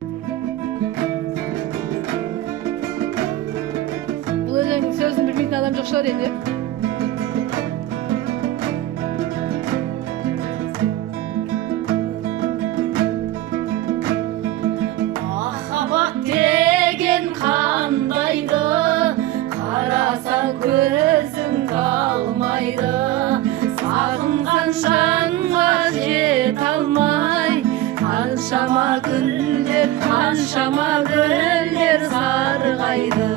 Бұл өлеңнің сөзін білмейтін адам жоқ шығар енді. Махаббат деген қандайды, қарасаң көзің талмайды. Сағынған жанға жете алмай, қаншама гүлдер сарғайды.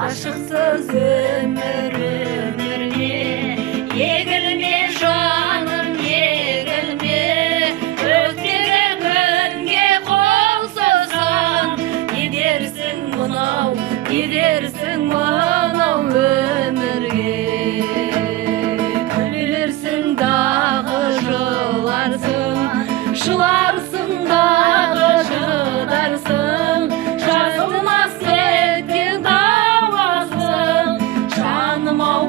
Ашықсыз өмірге егілме жаным, егілме. Өктеген күнге қол созған, не дерсің мынау өмірге. Күлерсің дағы жыларсың дағы шыдарсың. Жазылмас кеткен дауасың, жаным-ау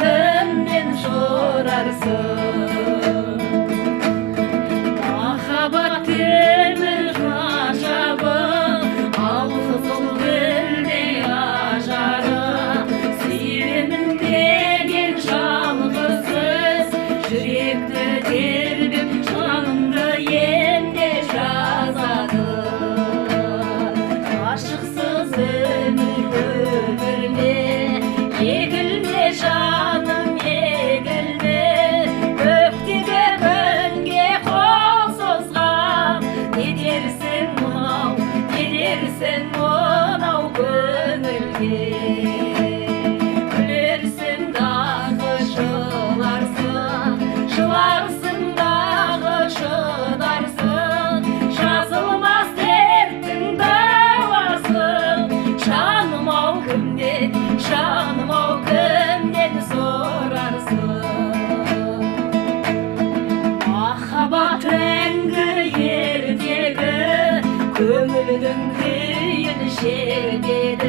кімнен сорарсың. Махаббат темір ғажабы, алқызыл гүлдей ажары. Сүйемін деген жалғызсыз, жүректі тербеп жанымды емде жазады. Ашықсыз өмірге егілме жаным, егілме. Көктегі күнге қол созған, не дерсің мынау көңілге. Күлерсің дағы жыларсың дағы шыдарсың. Жазылмас дерттің дауасын, жаным-ау кімнен сорарсың. Махаббат мәңгі ертегі, көңілдің күйін шертеді.